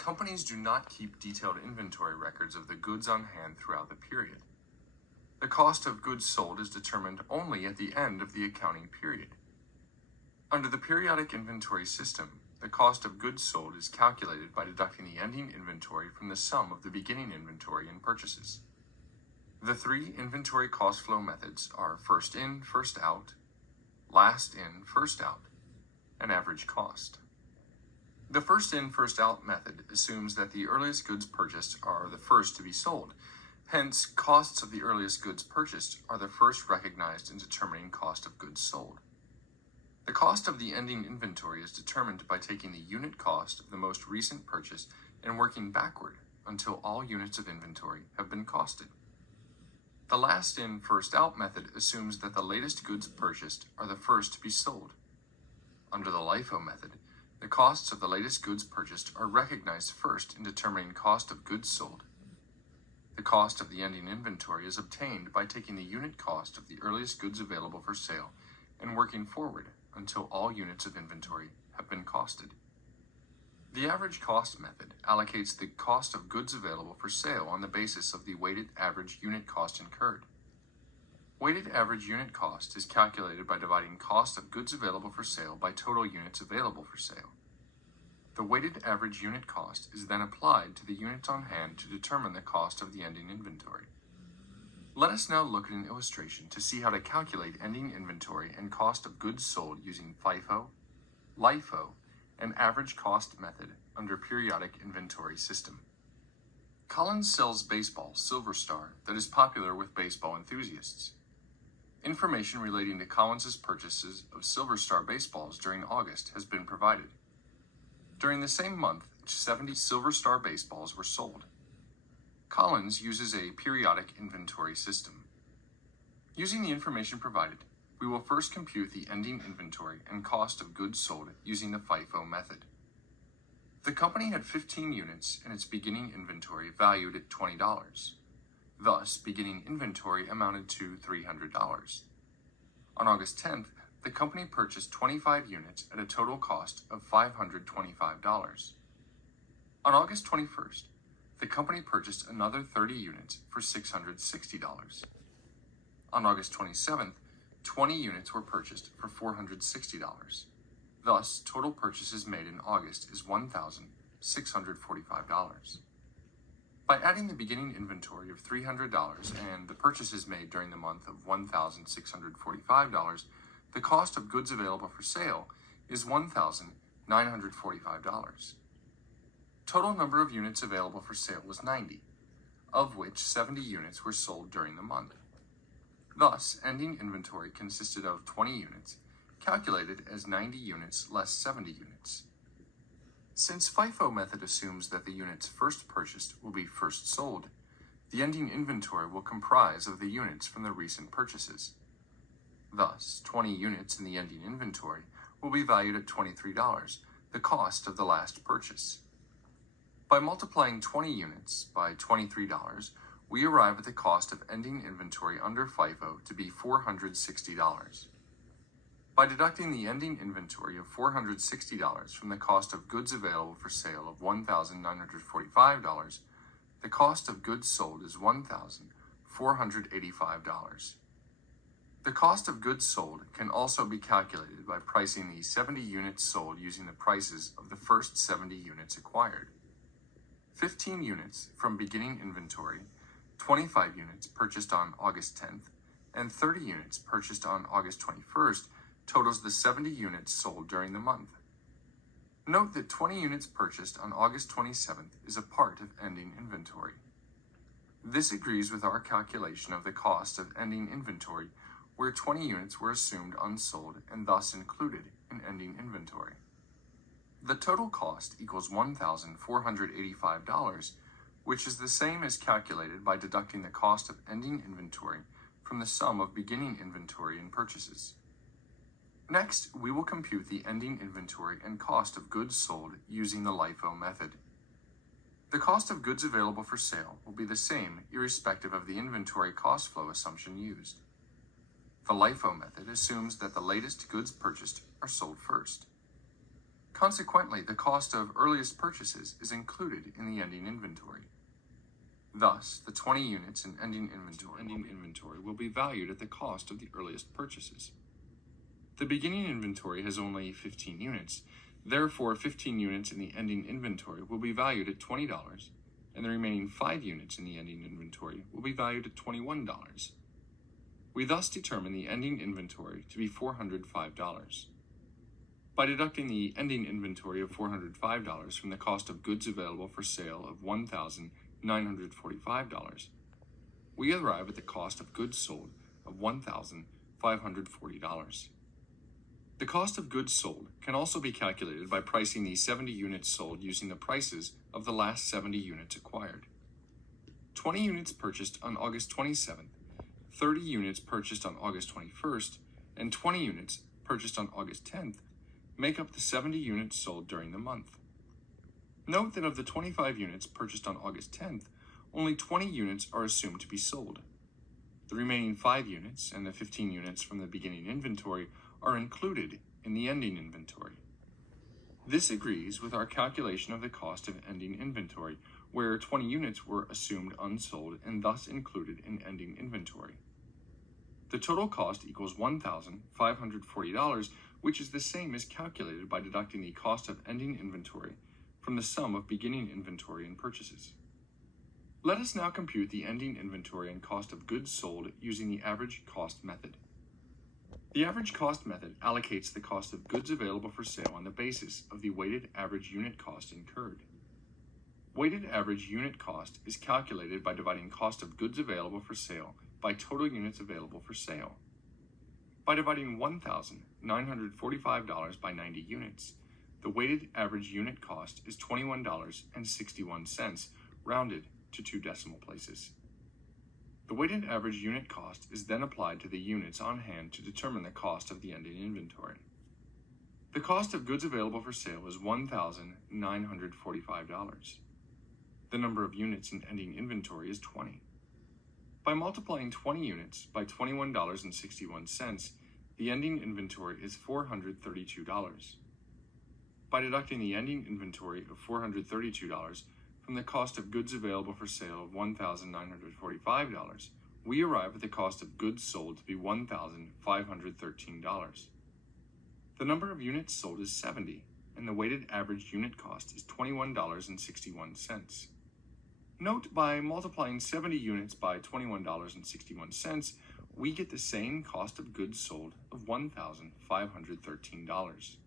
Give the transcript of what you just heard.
Companies do not keep detailed inventory records of the goods on hand throughout the period. The cost of goods sold is determined only at the end of the accounting period. Under the periodic inventory system, the cost of goods sold is calculated by deducting the ending inventory from the sum of the beginning inventory and purchases. The three inventory cost flow methods are first in, first out, last in, first out, and average cost. The first in, first out method assumes that the earliest goods purchased are the first to be sold. Hence, costs of the earliest goods purchased are the first recognized in determining cost of goods sold. The cost of the ending inventory is determined by taking the unit cost of the most recent purchase and working backward until all units of inventory have been costed. The last in, first out method assumes that the latest goods purchased are the first to be sold. Under the LIFO method, the costs of the latest goods purchased are recognized first in determining cost of goods sold. The cost of the ending inventory is obtained by taking the unit cost of the earliest goods available for sale and working forward until all units of inventory have been costed. The average cost method allocates the cost of goods available for sale on the basis of the weighted average unit cost incurred. Weighted average unit cost is calculated by dividing cost of goods available for sale by total units available for sale. The weighted average unit cost is then applied to the units on hand to determine the cost of the ending inventory. Let us now look at an illustration to see how to calculate ending inventory and cost of goods sold using FIFO, LIFO, and average cost method under periodic inventory system. Collins sells baseball Silver Star that is popular with baseball enthusiasts. Information relating to Collins's purchases of Silver Star baseballs during August has been provided. During the same month, 70 Silver Star baseballs were sold. Collins uses a periodic inventory system. Using the information provided, we will first compute the ending inventory and cost of goods sold using the FIFO method. The company had 15 units in its beginning inventory valued at $20. Thus, beginning inventory amounted to $300. On August 10th, the company purchased 25 units at a total cost of $525. On August 21st, the company purchased another 30 units for $660. On August 27th, 20 units were purchased for $460. Thus, total purchases made in August is $1,645. By adding the beginning inventory of $300 and the purchases made during the month of $1,645, the cost of goods available for sale is $1,945. Total number of units available for sale was 90, of which 70 units were sold during the month. Thus, ending inventory consisted of 20 units, calculated as 90 units less 70 units. Since FIFO method assumes that the units first purchased will be first sold, the ending inventory will comprise of the units from the recent purchases. Thus, 20 units in the ending inventory will be valued at $23, the cost of the last purchase. By multiplying 20 units by $23, we arrive at the cost of ending inventory under FIFO to be $460. By deducting the ending inventory of $460 from the cost of goods available for sale of $1,945, the cost of goods sold is $1,485. The cost of goods sold can also be calculated by pricing the 70 units sold using the prices of the first 70 units acquired. 15 units from beginning inventory, 25 units purchased on August 10th, and 30 units purchased on August 21st totals the 70 units sold during the month. Note that 20 units purchased on August 27th is a part of ending inventory. This agrees with our calculation of the cost of ending inventory, where 20 units were assumed unsold and thus included in ending inventory. The total cost equals $1,485, which is the same as calculated by deducting the cost of ending inventory from the sum of beginning inventory and purchases. Next, we will compute the ending inventory and cost of goods sold using the LIFO method. The cost of goods available for sale will be the same irrespective of the inventory cost flow assumption used. The LIFO method assumes that the latest goods purchased are sold first. Consequently, the cost of earliest purchases is included in the ending inventory. Thus, the 20 units in ending inventory will be valued at the cost of the earliest purchases. The beginning inventory has only 15 units, therefore 15 units in the ending inventory will be valued at $20, and the remaining 5 units in the ending inventory will be valued at $21. We thus determine the ending inventory to be $405. By deducting the ending inventory of $405 from the cost of goods available for sale of $1,945, we arrive at the cost of goods sold of $1,540. The cost of goods sold can also be calculated by pricing the 70 units sold using the prices of the last 70 units acquired. 20 units purchased on August 27th, 30 units purchased on August 21st, and 20 units purchased on August 10th make up the 70 units sold during the month. Note that of the 25 units purchased on August 10th, only 20 units are assumed to be sold. The remaining 5 units and the 15 units from the beginning inventory are included in the ending inventory. This agrees with our calculation of the cost of ending inventory, where 20 units were assumed unsold and thus included in ending inventory. The total cost equals $1,540, which is the same as calculated by deducting the cost of ending inventory from the sum of beginning inventory and purchases. Let us now compute the ending inventory and cost of goods sold using the average cost method. The average cost method allocates the cost of goods available for sale on the basis of the weighted average unit cost incurred. Weighted average unit cost is calculated by dividing cost of goods available for sale by total units available for sale. By dividing $1,945 by 90 units, the weighted average unit cost is $21.61, rounded to 2 decimal places. The weighted average unit cost is then applied to the units on hand to determine the cost of the ending inventory. The cost of goods available for sale is $1,945. The number of units in ending inventory is 20. By multiplying 20 units by $21.61, the ending inventory is $432. By deducting the ending inventory of $432 from the cost of goods available for sale of $1,945, we arrive at the cost of goods sold to be $1,513. The number of units sold is 70, and the weighted average unit cost is $21.61. Note, by multiplying 70 units by $21.61, we get the same cost of goods sold of $1,513.